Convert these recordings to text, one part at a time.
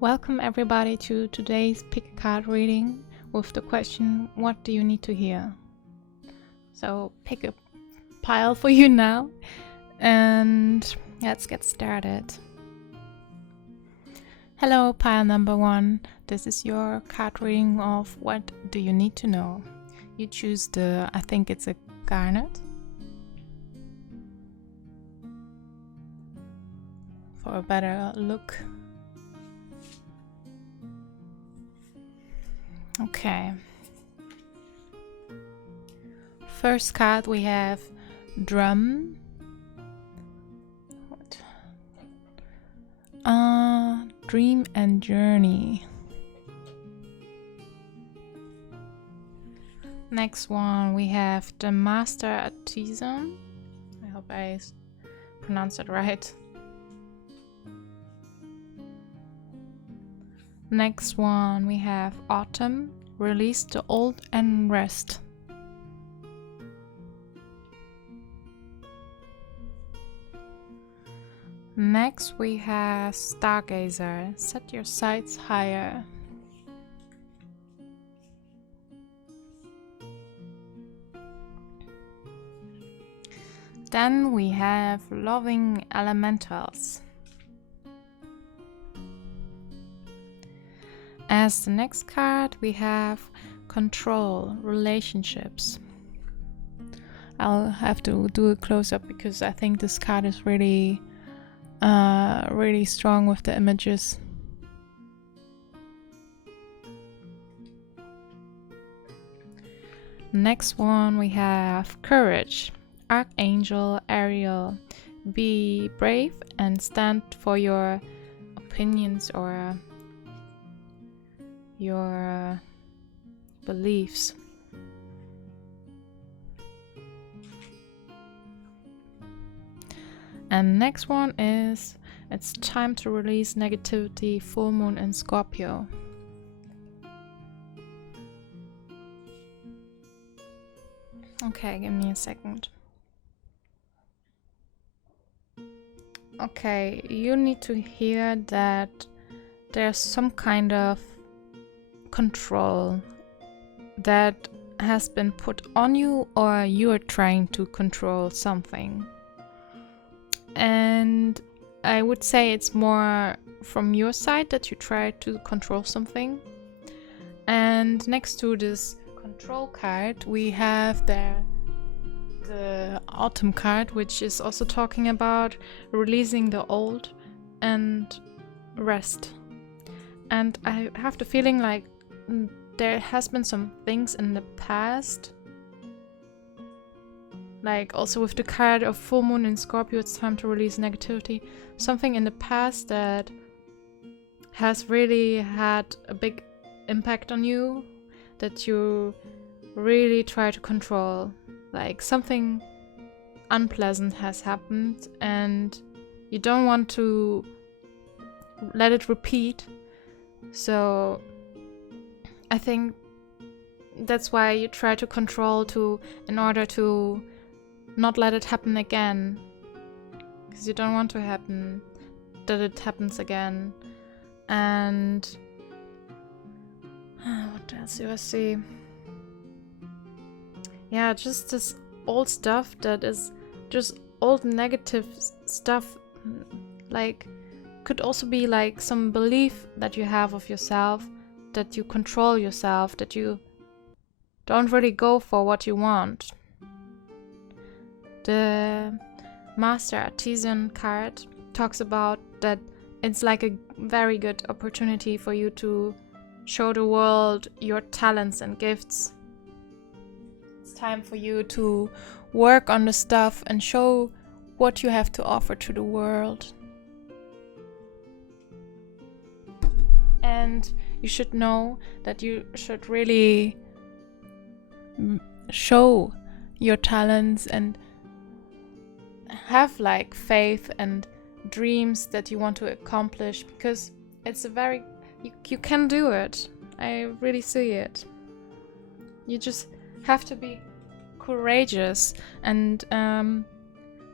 Welcome everybody to today's pickacard reading with the question, what do you need to hear? So pick a pile for you now and let's get started. Hello, pile number 1. This is your card reading of what do you need to know. You choose I think it's a garnet. For a better look. Okay. First card we have drum. Dream and journey. Next one we have the master artisan. I hope I pronounced it right. Next one we have autumn, release the old and rest. Next we have stargazer, set your sights higher. Then we have loving elementals. As the next card we have control, relationships. I'll have to do a close-up because I think this card is really strong with the images. Next one we have courage, archangel Ariel. Be brave and stand for your opinions or your beliefs. And next one is it's time to release negativity, full moon in Scorpio. Okay, give me a second. Okay, you need to hear that there's some kind of control that has been put on you, or you are trying to control something. And I would say it's more from your side that you try to control something. And next to this control card we have the autumn card, which is also talking about releasing the old and rest. And I have the feeling like there has been some things in the past, like also with the card of full moon in Scorpio, it's time to release negativity. Something in the past that has really had a big impact on you that you really try to control. Like something unpleasant has happened and you don't want to let it repeat. So I think that's why you try to control in order to not let it happen again, because you don't want that it happens again. And what else do I see? Yeah, just this old stuff that is just old negative stuff, like could also be like some belief that you have of yourself, that you control yourself, that you don't really go for what you want. The Master Artisan card talks about that it's like a very good opportunity for you to show the world your talents and gifts. It's time for you to work on the stuff and show what you have to offer to the world. And you should know that you should really show your talents and have like faith and dreams that you want to accomplish, because it's you can do it. I really see it. You just have to be courageous and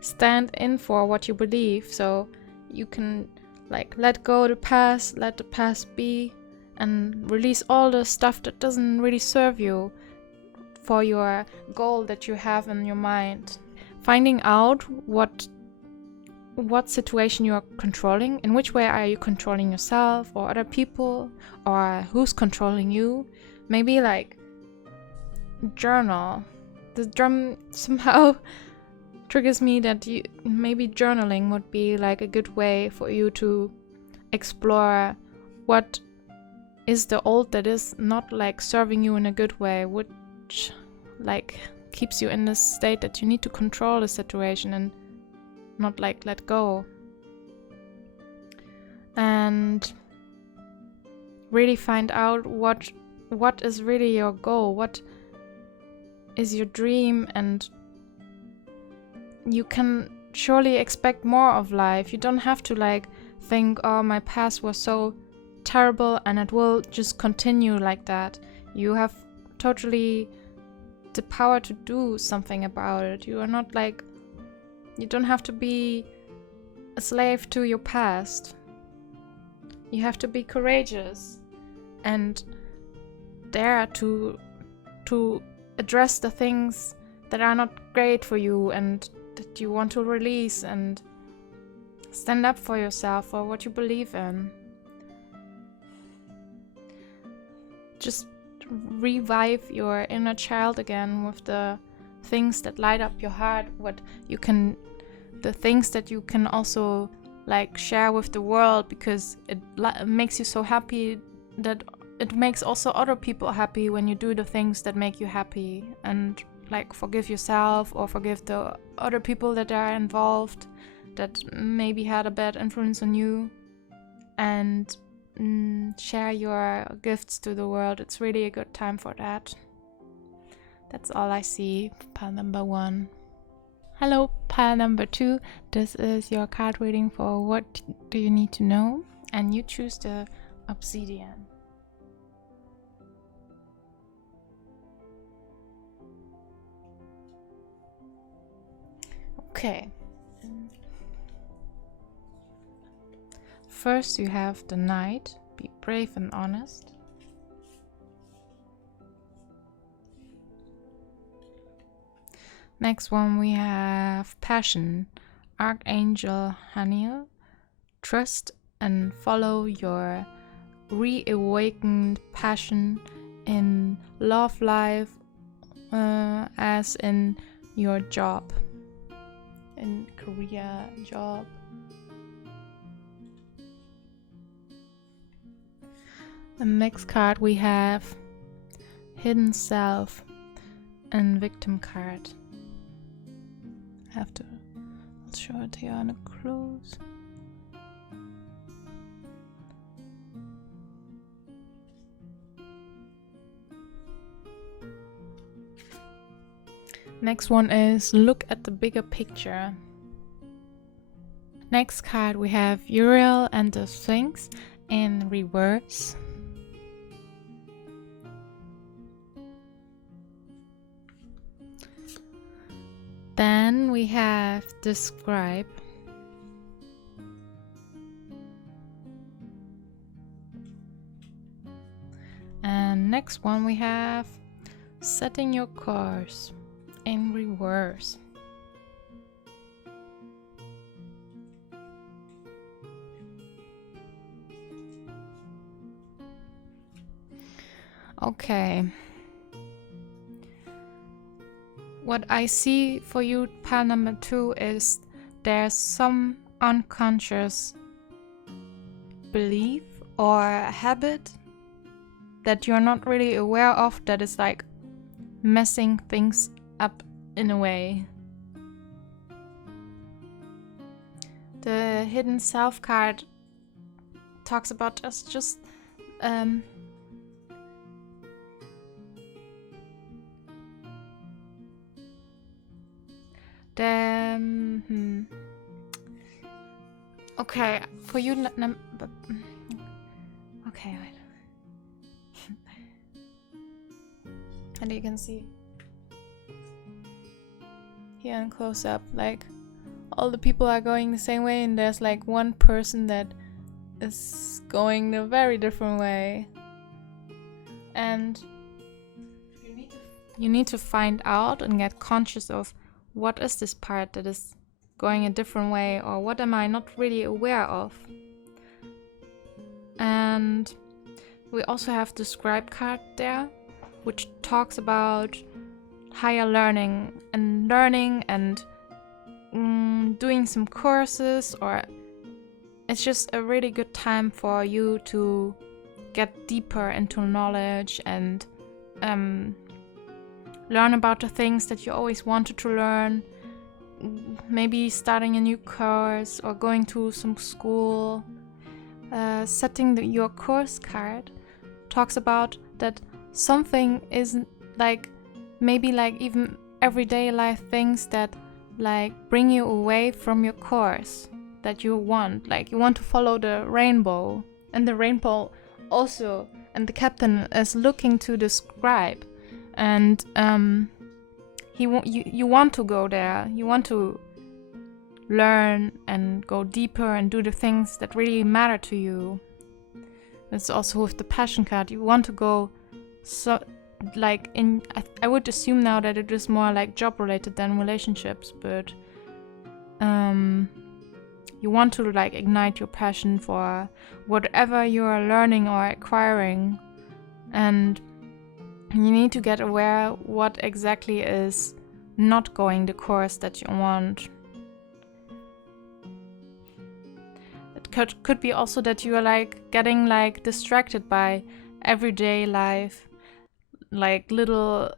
stand in for what you believe, so you can Like, let go the past, let the past be, and release all the stuff that doesn't really serve you for your goal that you have in your mind. Finding out what situation you are controlling, in which way are you controlling yourself or other people, or who's controlling you. Maybe like journal. The drum somehow triggers me that maybe journaling would be like a good way for you to explore what is the old that is not like serving you in a good way, which like keeps you in this state that you need to control the situation and not like let go. And really find out what is really your goal, what is your dream, and you can surely expect more of life. You don't have to like think, oh, my past was so terrible and it will just continue like that. You have totally the power to do something about it. You are not like, you don't have to be a slave to your past. You have to be courageous and dare to address the things that are not great for you and that you want to release, and stand up for yourself, for what you believe in. Just revive your inner child again with the things that light up your heart, the things that you can also like share with the world, because it makes you so happy that it makes also other people happy when you do the things that make you happy. And like forgive yourself or forgive the other people that are involved that maybe had a bad influence on you, and share your gifts to the world. It's really a good time for that. That's all I see. Pile number 1. Hello, pile number 2. This is your card reading for what do you need to know, and you choose the obsidian. Okay. First you have the Knight. Be brave and honest. Next one we have Passion. Archangel Haniel. Trust and follow your reawakened passion in love life, as in your job. In career, job. The next card we have Hidden Self and Victim card. I'll show it here on a close. Next one is Look at the Bigger Picture. Next card we have Uriel and the Sphinx in reverse. Then we have Describe. And next one we have Setting Your Course in reverse. Okay. What I see for you, pile number 2, is there's some unconscious belief or habit that you're not really aware of that is like messing things up in a way. The Hidden Self card talks about us just okay, for you, okay, wait. And you can see here in close up, like all the people are going the same way, and there's like one person that is going a very different way. And you need to find out and get conscious of what is this part that is going a different way, or what am I not really aware of. And we also have the scribe card there, which talks about higher learning and doing some courses, or it's just a really good time for you to get deeper into knowledge and learn about the things that you always wanted to learn. Maybe starting a new course or going to some school. Setting your course card talks about that something isn't like, maybe like even everyday life things that like bring you away from your course that you want. Like you want to follow the rainbow, and the rainbow also, and the captain is looking to the scribe, and you want to go there. You want to learn and go deeper and do the things that really matter to you. It's also with the passion card. You want to go, so like in I would assume now that it is more like job related than relationships, but you want to like ignite your passion for whatever you are learning or acquiring, and you need to get aware what exactly is not going the course that you want. It could be also that you are like getting like distracted by everyday life, like little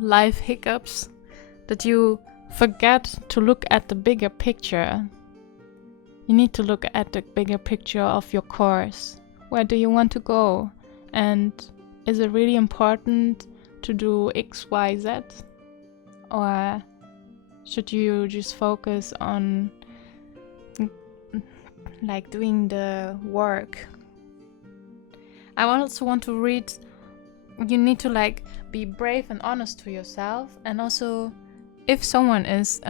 life hiccups, that you forget to look at the bigger picture. You need to look at the bigger picture of your course. Where do you want to go? And is it really important to do X, Y, Z? Or should you just focus on like doing the work? I also want to read, you need to like be brave and honest to yourself, and also if someone is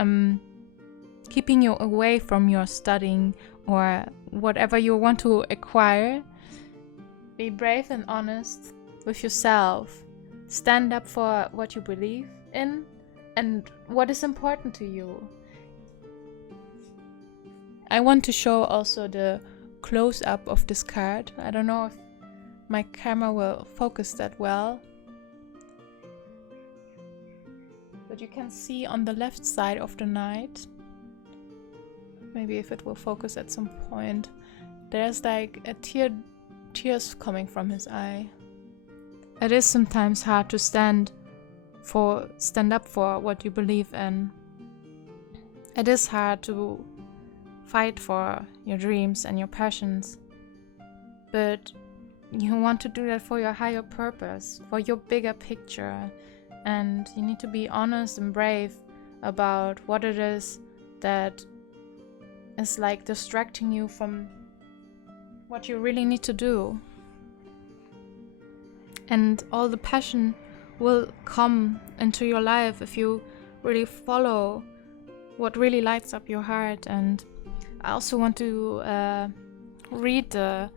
keeping you away from your studying or whatever you want to acquire, be brave and honest with yourself. Stand up for what you believe in and what is important to you. I want to show also the close-up of this card. I don't know if my camera will focus that well, but you can see on the left side of the knight, maybe if it will focus at some point, there's like a tears coming from his eye. It is sometimes hard to stand up for what you believe in. It is hard to fight for your dreams and your passions, but you want to do that for your higher purpose, for your bigger picture, and you need to be honest and brave about what it is that is like distracting you from what you really need to do. And all the passion will come into your life if you really follow what really lights up your heart. And I also want to read the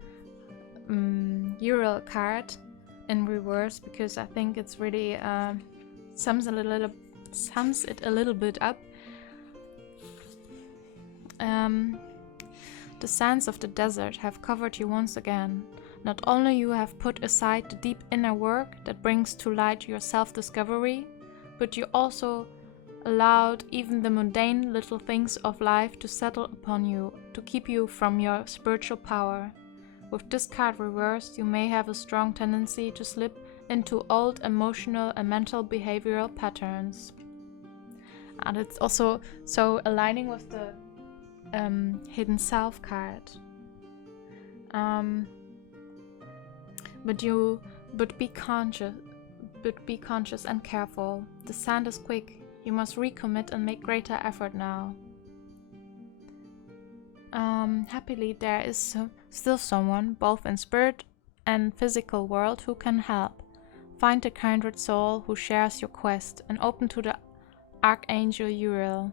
Ural card in reverse, because I think it's really sums it a little bit up. The sands of the desert have covered you once again. Not only you have put aside the deep inner work that brings to light your self-discovery, but you also allowed even the mundane little things of life to settle upon you, to keep you from your spiritual power. With this card reversed, you may have a strong tendency to slip into old emotional and mental behavioral patterns. And it's also so aligning with the hidden self card. But be conscious and careful. The sand is quick. You must recommit and make greater effort now. Happily, there is still someone, both in spirit and physical world, who can help. Find a kindred soul who shares your quest, and open to the Archangel Uriel.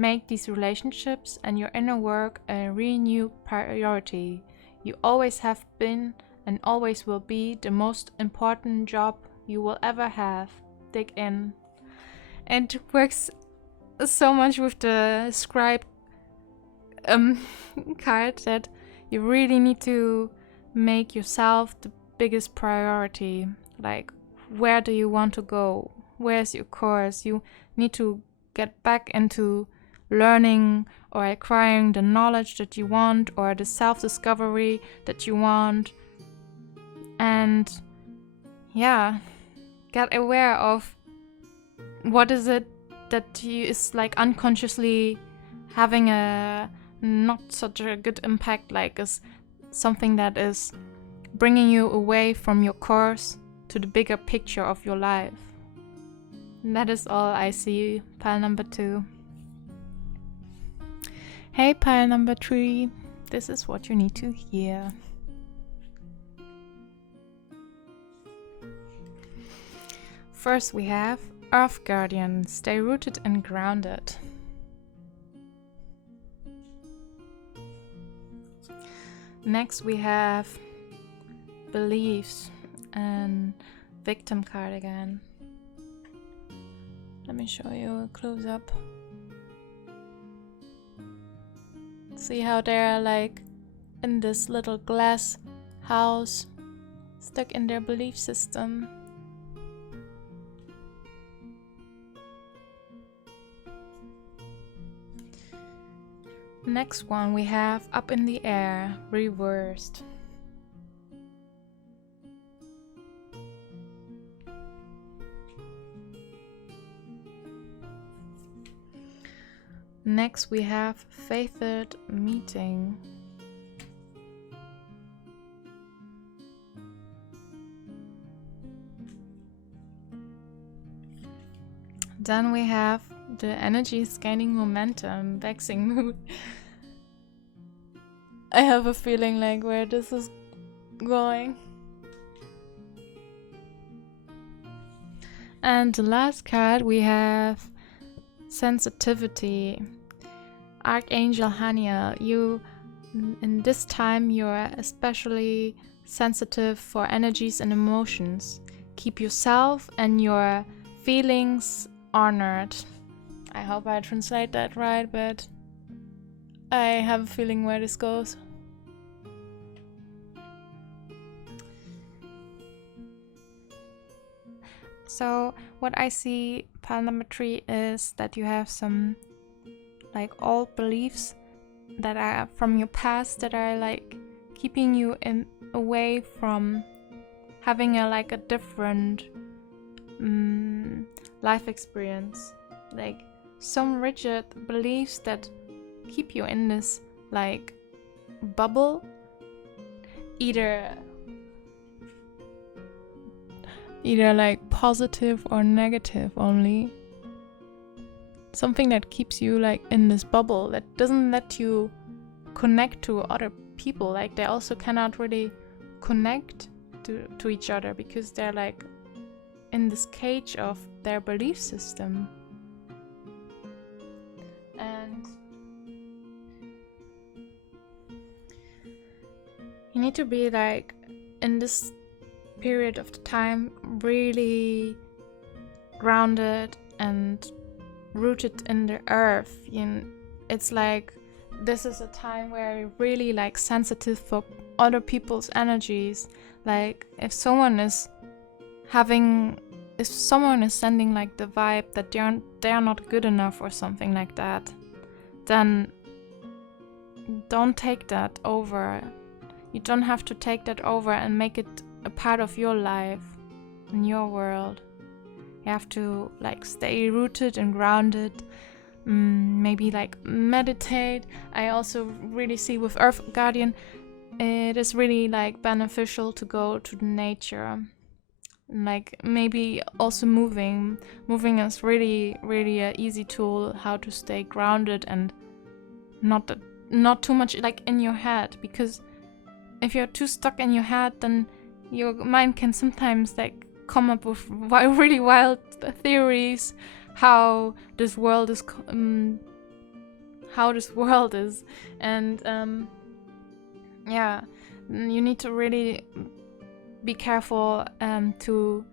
make these relationships and your inner work a renewed priority. You always have been and always will be the most important job you will ever have. Dig in. And it works so much with the scribe card that you really need to make yourself the biggest priority. Like, where do you want to go? Where's your course? You need to get back into learning or acquiring the knowledge that you want, or the self-discovery that you want. And yeah, get aware of what is it that you is like unconsciously having a not such a good impact, like is something that is bringing you away from your course to the bigger picture of your life. And that is all I see, pile number 2. Hey, pile number 3, this is what you need to hear. First we have Earth Guardian, stay rooted and grounded. Next we have Beliefs and Victim card again. Let me show you a close up. See how they're like in this little glass house, stuck in their belief system. Next one we have Up in the Air, reversed. Next we have Fated Meeting. Then we have the energy is gaining momentum, vexing mood. I have a feeling like where this is going. And the last card we have Sensitivity. Archangel Haniel, you in this time you're especially sensitive for energies and emotions. Keep yourself and your feelings honored. I hope I translate that right, but I have a feeling where this goes. So what I see, pile number 3, is that you have some like old beliefs that are from your past that are like keeping you in away from having a different life experience. Like some rigid beliefs that keep you in this like bubble, either like positive or negative only. Something that keeps you like in this bubble that doesn't let you connect to other people. Like they also cannot really connect to each other because they're like in this cage of their belief system. And you need to be like in this period of the time really grounded and rooted in the earth. It's like this is a time where you're really like sensitive for other people's energies. Like if someone is sending like the vibe that they're not good enough or something like that, then don't take that over. You don't have to take that over and make it a part of your life, in your world. You have to like stay rooted and grounded, maybe like meditate. I also really see with Earth Guardian, it is really like beneficial to go to the nature. Like maybe also moving is really an easy tool how to stay grounded and not too much like in your head, because if you're too stuck in your head, then your mind can sometimes like come up with really wild theories how this world is how this world is. And yeah, you need to really be careful to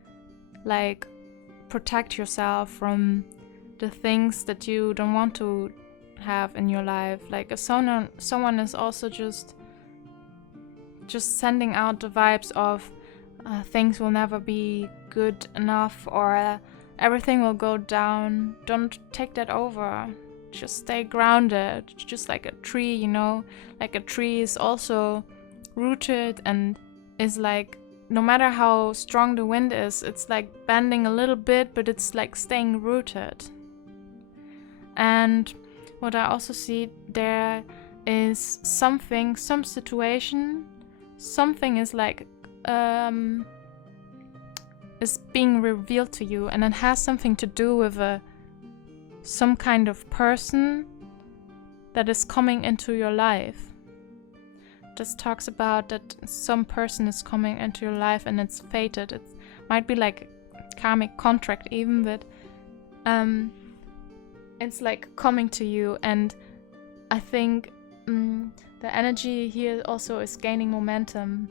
like protect yourself from the things that you don't want to have in your life. Like if someone is also just sending out the vibes of things will never be good enough, or everything will go down, don't take that over. Just stay grounded, just like a tree, you know? Like a tree is also rooted and is like, no matter how strong the wind is, it's like bending a little bit, but it's like staying rooted. And what I also see there is some situation, something is like is being revealed to you, and it has something to do with some kind of person that is coming into your life. This talks about that some person is coming into your life and it's fated. It might be like karmic contract even, but it's like coming to you. And I think the energy here also is gaining momentum.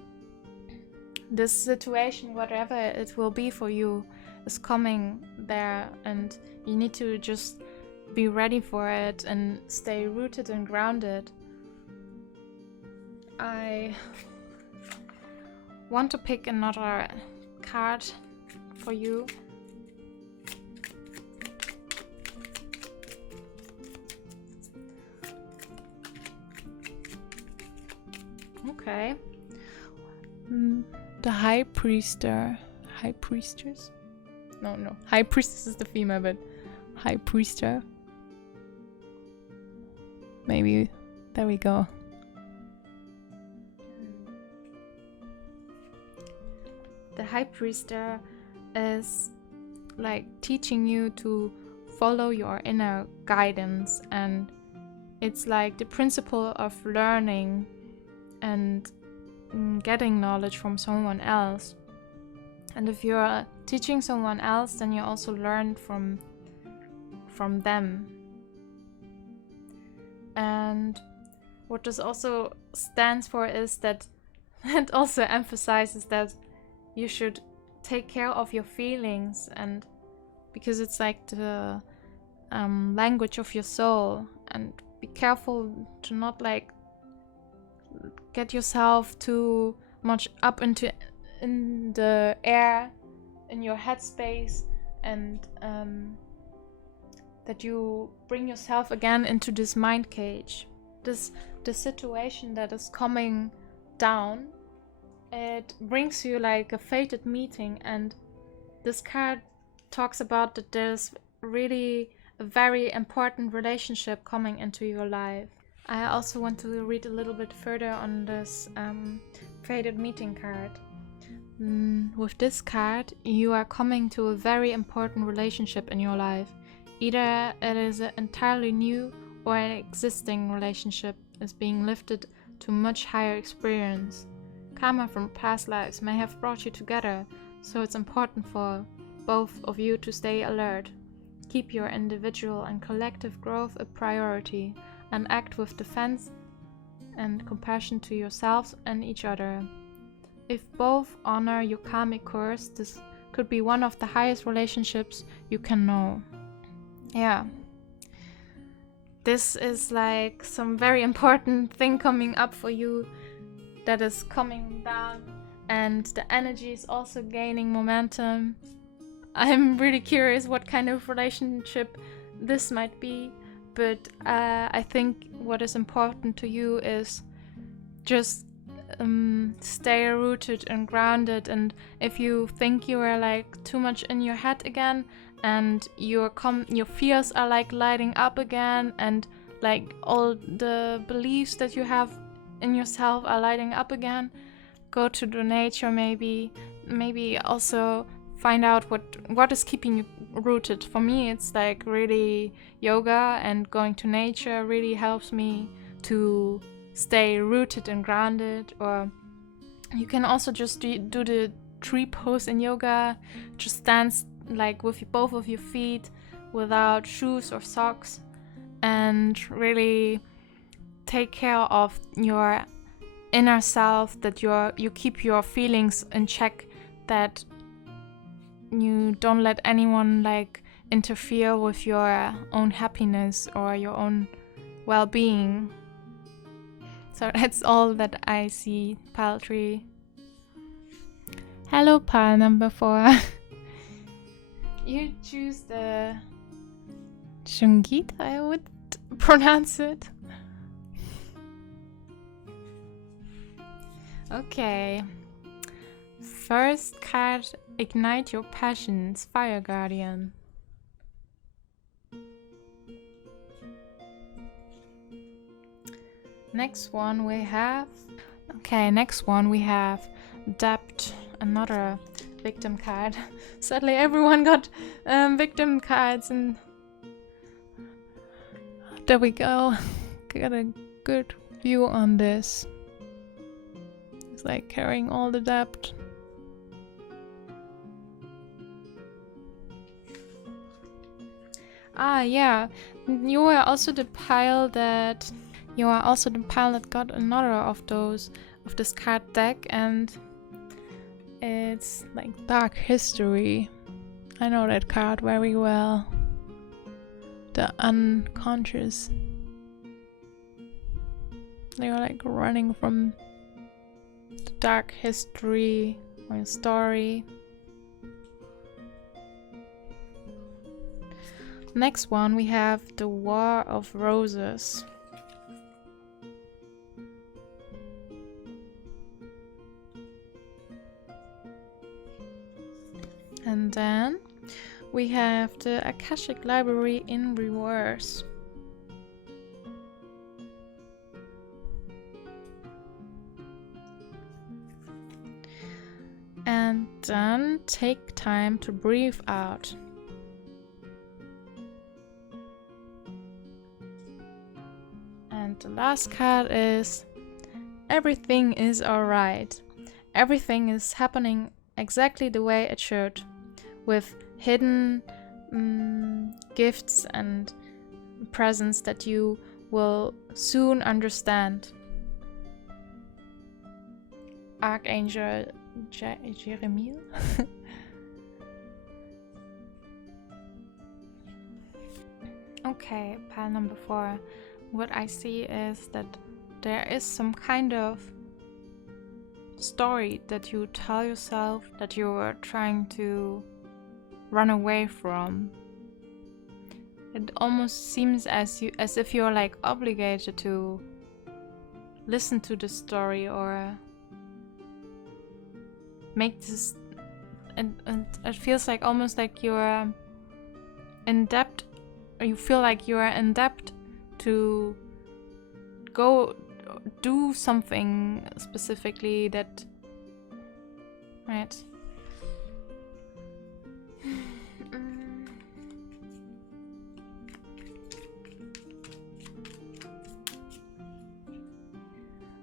This situation, whatever it will be for you, is coming there, and you need to just be ready for it and stay rooted and grounded. I want to pick another card for you. Okay. The High Priestess? No. High Priestess is the female, but High Priestess. Maybe. There we go. The High Priestess is like teaching you to follow your inner guidance, and it's like the principle of learning and getting knowledge from someone else. And if you're teaching someone else, then you also learn from them. And what this also stands for is that it also emphasizes that you should take care of your feelings, and because it's like the language of your soul, and be careful to not like get yourself too much up in the air in your headspace, and that you bring yourself again into this mind cage. The situation that is coming down, it brings you like a fated meeting, and this card talks about that there's really a very important relationship coming into your life. I also want to read a little bit further on this fated meeting card. With this card, you are coming to a very important relationship in your life. Either it is an entirely new or an existing relationship is being lifted to much higher experience. Karma from past lives may have brought you together, so it's important for both of you to stay alert. Keep your individual and collective growth a priority, and act with defense and compassion to yourselves and each other. If both honor your karmic course, this could be one of the highest relationships you can know. Yeah. This is like some very important thing coming up for you that is coming down, and the energy is also gaining momentum. I'm really curious what kind of relationship this might be, but I think what is important to you is just stay rooted and grounded. And if you think you are like too much in your head again, and your fears are like lighting up again, and like all the beliefs that you have in yourself are lighting up again, go to the nature. Maybe also find out what is keeping you rooted. For me, it's like really yoga, and going to nature really helps me to stay rooted and grounded. Or you can also just do the tree pose in yoga, just dance like with both of your feet without shoes or socks, and really take care of your inner self, that you keep your feelings in check, that you don't let anyone like interfere with your own happiness or your own well-being. So that's all that I see, pile 3. Hello, pile number 4. You choose the Shungit, I would pronounce it. Okay. First card, ignite your passions, Fire Guardian. Next one we have Debt, another victim card. Sadly, everyone got victim cards, and there we go. Got a good view on this. It's like carrying all the debt. Ah, yeah. You are also the pile that got another of this card deck, and it's like Dark History. I know that card very well. The unconscious. They are like running from the dark history or story. Next one we have the War of Roses. And then we have the Akashic Library in reverse. And then take time to breathe out. And the last card is everything is alright. Everything is happening exactly the way it should, with hidden gifts and presents that you will soon understand. Archangel Jeremiah. Okay, pile number 4. What I see is that there is some kind of story that you tell yourself that you are trying to run away from. It almost seems as if you're like obligated to listen to the story or make this, and it feels like almost like you're in debt, or you feel like you're in debt to go do something specifically that, right?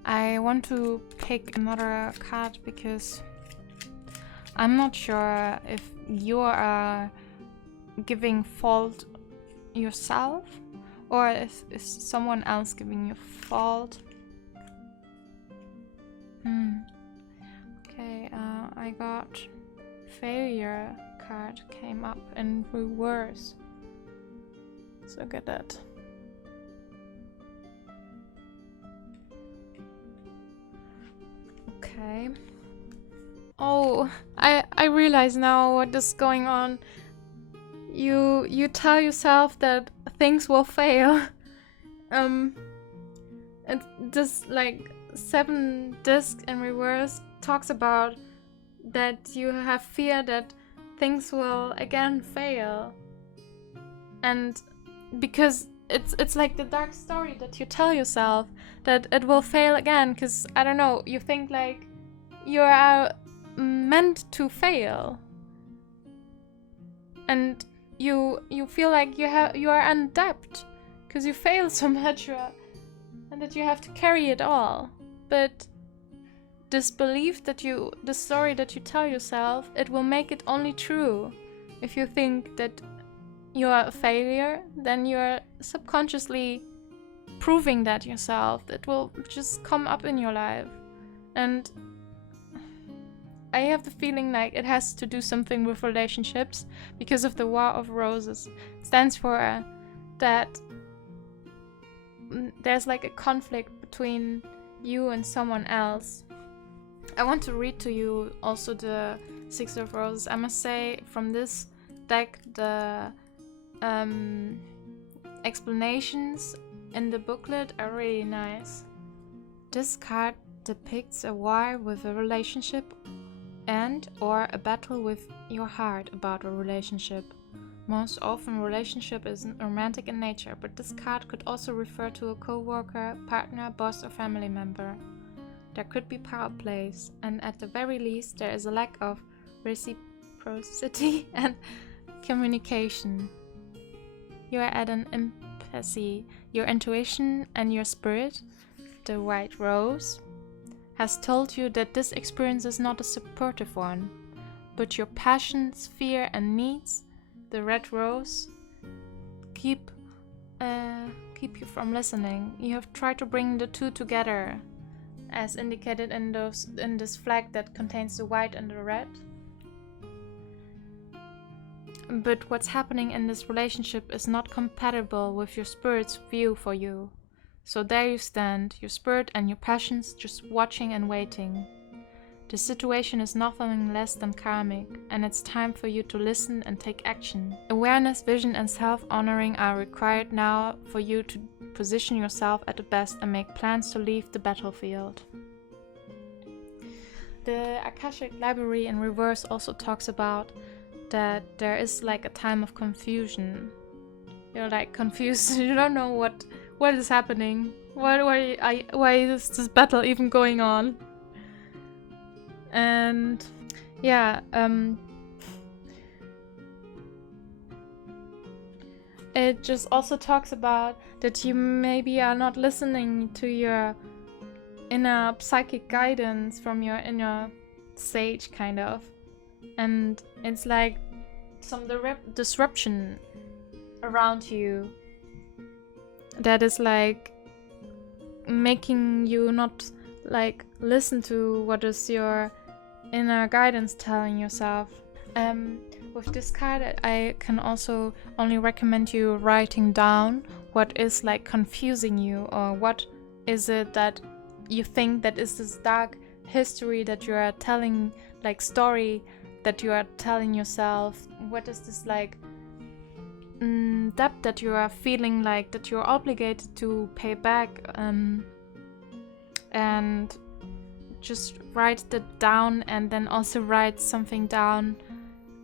I want to pick another card because I'm not sure if you are giving fault yourself or if it's someone else giving you fault. Okay, I got failure card came up in reverse. So look at that. Okay. Oh, I realize now what is going on. You tell yourself that things will fail. It's just like 7 discs in reverse talks about that you have fear that things will again fail, and because it's like the dark story that you tell yourself that it will fail again, because I don't know, you think like you are meant to fail, and you feel like you are in debt because you fail so much, and that you have to carry it all. But this belief that the story that you tell yourself, it will make it only true if you think that you're a failure, then you're subconsciously proving that yourself. It will just come up in your life. And I have the feeling like it has to do something with relationships, because of the War of Roses. It stands for that there's like a conflict between you and someone else. I want to read to you also the Six of Roses. I must say, from this deck, the explanations in the booklet are really nice. This card depicts a war with a relationship and or a battle with your heart about a relationship. Most often relationship is romantic in nature, but this card could also refer to a co-worker, partner, boss or family member. There could be power plays, and at the very least there is a lack of reciprocity and communication. You are at an impasse. Your intuition and your spirit, the white rose, has told you that this experience is not a supportive one, but your passions, fear and needs, the red rose, keep you from listening. You have tried to bring the two together, as indicated in this flag that contains the white and the red. But what's happening in this relationship is not compatible with your spirit's view for you. So there you stand, your spirit and your passions just watching and waiting. The situation is nothing less than karmic, and it's time for you to listen and take action. Awareness, vision and self-honoring are required now for you to position yourself at the best and make plans to leave the battlefield. The Akashic Library in reverse also talks about that there is like a time of confusion. You're like confused, you don't know what is happening. Why is this battle even going on? And yeah, it just also talks about that you maybe are not listening to your inner psychic guidance from your inner sage, kind of. And it's like some disruption around you that is like making you not like listen to what is your inner guidance telling yourself. With this card, I can also only recommend you writing down what is like confusing you, or what is it that you think that is this dark history that you are telling, like story that you are telling yourself. What is this like debt that you are feeling like that you're obligated to pay back, and just write that down, and then also write something down,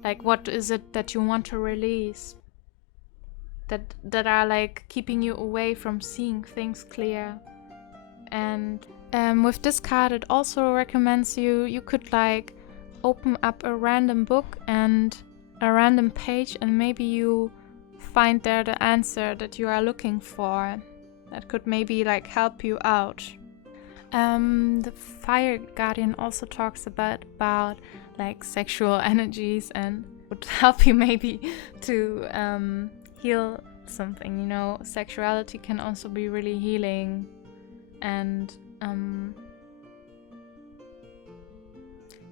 like what is it that you want to release, that are like keeping you away from seeing things clear. And with this card, it also recommends you could like open up a random book and a random page, and maybe you find there the answer that you are looking for. That could maybe like help you out. The Fire Guardian also talks about like sexual energies, and would help you maybe to heal something. You know, sexuality can also be really healing. And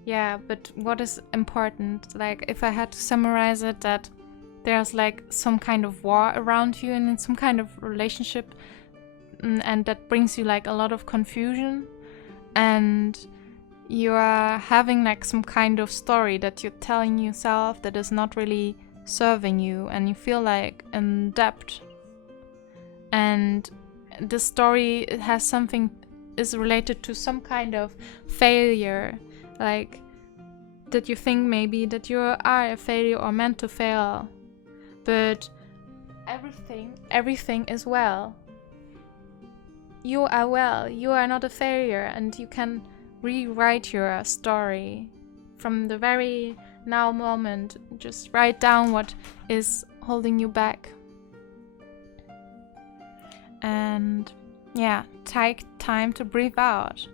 yeah, but what is important, like if I had to summarize it, that there's like some kind of war around you and in some kind of relationship, and that brings you like a lot of confusion, and you are having like some kind of story that you're telling yourself that is not really serving you, and you feel like in debt. And the story is related to some kind of failure, like that you think maybe that you are a failure or meant to fail, but everything is well. You are well, you are not a failure, and you can rewrite your story from the very now moment. Just write down what is holding you back. And yeah, take time to breathe out.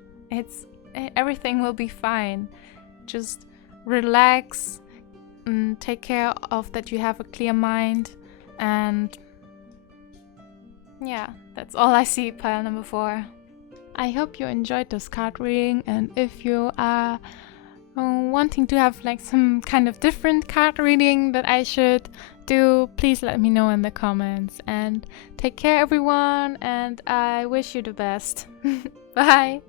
Everything will be fine. Just relax and take care of that you have a clear mind, And yeah, that's all I see, pile number 4. I hope you enjoyed this card reading, and if you are wanting to have like some kind of different card reading that I should do, please let me know in the comments. And take care everyone, and I wish you the best. Bye!